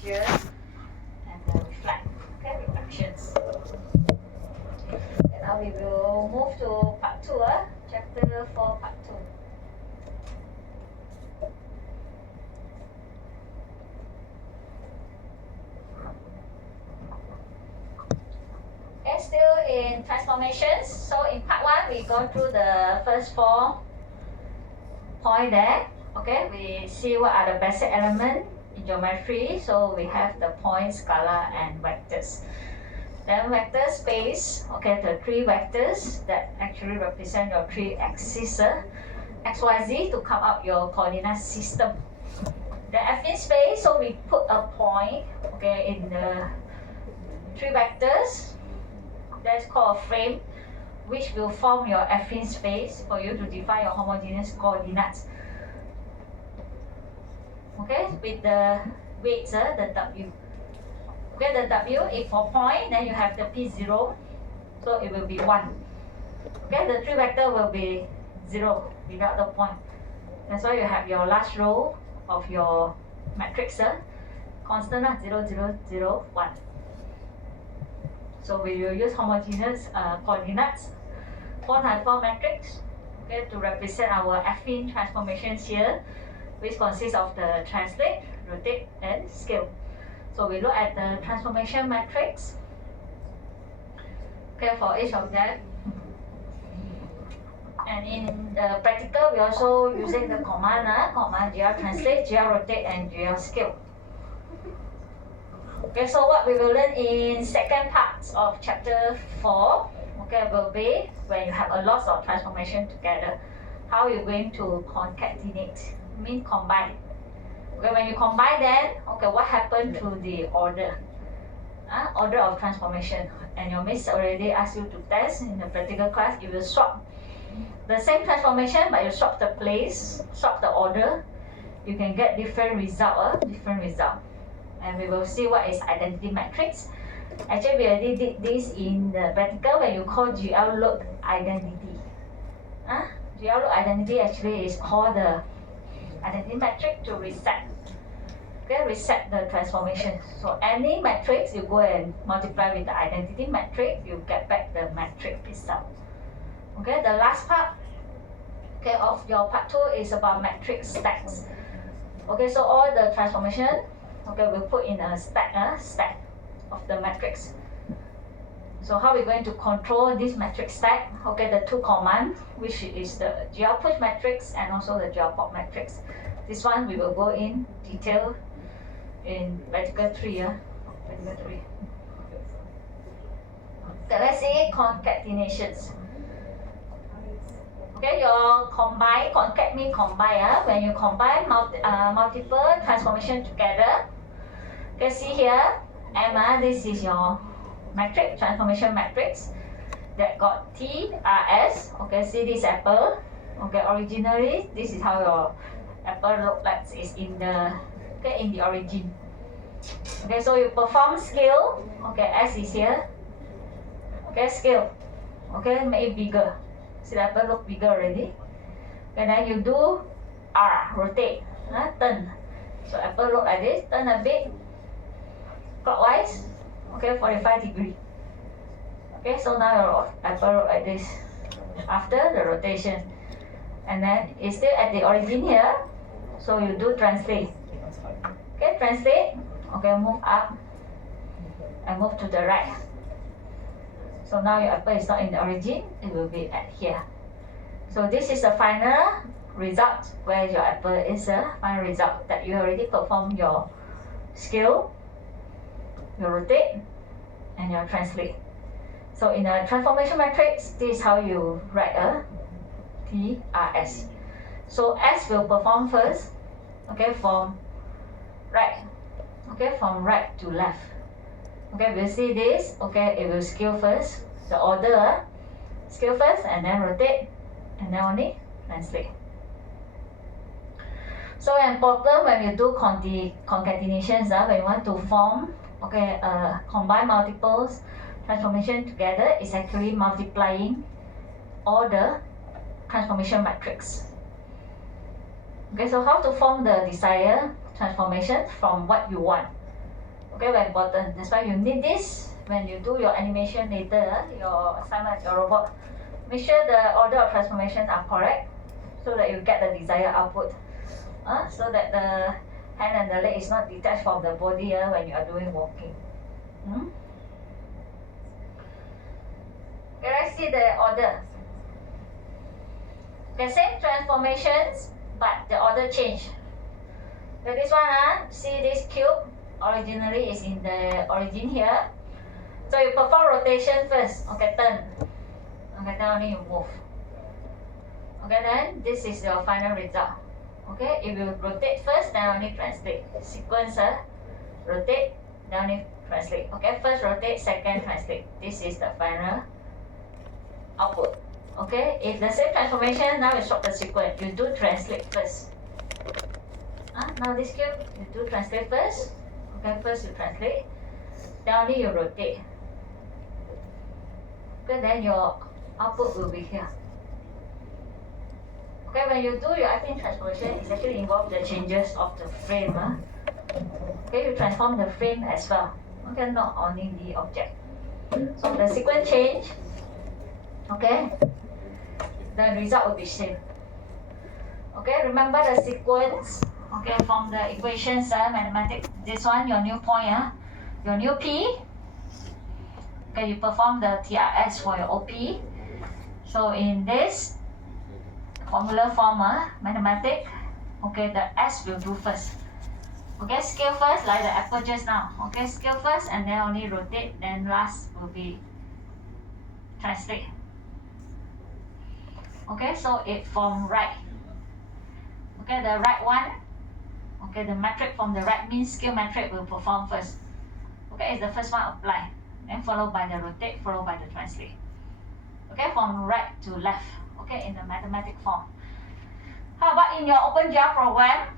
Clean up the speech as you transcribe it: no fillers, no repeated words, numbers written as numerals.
shear and the reflect, okay, reflections. And now we will move to part 2, chapter 4, part 2. Okay, still in transformations. So in part 1, we go through the first 4 points there. Okay, we see what are the basic elements in geometry. So we have the points, scalar, and vectors. Then vector space, okay, the 3 vectors that actually represent your 3 axes, x, y, z, to come up your coordinate system. The affine space, so we put a point, okay, in the 3 vectors. That's called a frame, which will form your affine space for you to define your homogeneous coordinates. Okay, with the weights, the W. Okay, the W is for point, then you have the P0, so it will be 1. Okay, the 3 vector will be 0 without the point. That's why you have your last row of your matrix, constant 0, 0, 0, 1. So we will use homogeneous coordinates 4x4 matrix, okay, to represent our affine transformations here, which consists of the translate, rotate, and scale. So we look at the transformation matrix, okay, for each of them. And in the practical, we also using the command GR translate, GR rotate, and GR scale. Okay, so what we will learn in second part of chapter 4, okay, will be when you have a lot of transformation together, how you're going to concatenate, mean combine. Okay, when you combine then, okay, what happened to the order? Order of transformation. And your miss already asked you to test in the practical class, you will swap the same transformation, but you swap the place, swap the order, you can get different result, And we will see what is identity matrix. Actually, we already did this in the practical when you call GL load identity. GL load identity actually is called the identity matrix to reset. Okay, reset the transformation. So any matrix, you go and multiply with the identity matrix, you get back the matrix itself. Okay, the last part, okay, of your part 2 is about matrix stacks. Okay, so all the transformation, okay, we'll put in a stack of the matrix. So how we're going to control this matrix stack? Okay, the 2 commands, which is the GR push matrix and also the GR pop matrix. This one we will go in detail in practical 3. Practical 3. Okay, let's see concatenations. Okay, your combine, concat means combine. When you combine multiple transformation together, okay, see here, M, this is your matrix, transformation matrix that got T, R, S. Okay, see this apple. Okay, originally this is how your apple look like. It's in the origin. Okay, so you perform scale. Okay, S is here. Okay, scale. Okay, make it bigger. See the apple look bigger already. And then you do R, rotate, turn. So apple look like this, turn a bit clockwise. Okay, 45 degrees. Okay, so now your apple look like this after the rotation. And then it's still at the origin here. So you do translate. Okay, translate. Okay, move up and move to the right. So now your apple is not in the origin, it will be at here. So this is the final result where your apple is a final result that you already performed your scale, your rotate, and your translate. So in a transformation matrix, this is how you write a TRS. So S will perform first, okay, from right, okay, from right to left. Okay, we'll see this. Okay, it will scale first, the order, scale first, and then rotate, and then only translate. So in problem, when you do concatenations, when you want to form, okay, combine multiples transformation together, is actually multiplying all the transformation matrix. Okay, so how to form the desired transformation from what you want? Okay, very important. That's why you need this when you do your animation later, your assignment, your robot. Make sure the order of transformations are correct so that you get the desired output. So that the hand and the leg is not detached from the body when you are doing walking. Okay, let's see the order. The same transformations, but the order changed. So this one, see this cube originally is in the origin here. So you perform rotation first. Okay, turn. Okay, then only you move. Okay, then this is your final result. Okay, if you rotate first, then only translate. Sequence, rotate, then only translate. Okay, first rotate, second translate. This is the final output. Okay, if the same transformation, now you stop the sequence. You do translate first. Now this cube, you do translate first. Okay, first you translate, then only you rotate. Okay, then your output will be here. Okay, when you do your acting transformation, it actually involves the changes of the frame. Okay, you transform the frame as well. Okay, not only the object. So the sequence change. Okay, the result will be same. Okay, remember the sequence. Okay, from the equations, mathematics. This one, your new point, your new P. Okay, you perform the TRS for your OP. So in this formula form, mathematics, okay, the S will do first. Okay, scale first, like the apple just now. Okay, scale first and then only rotate, then last will be translate. Okay, so it from right. Okay, the right one. Okay, the metric from the right means scale metric will perform first. Okay, it's the first one apply, then followed by the rotate, followed by the translate. Okay, from right to left. Okay, in the mathematic form. How about in your OpenGL program?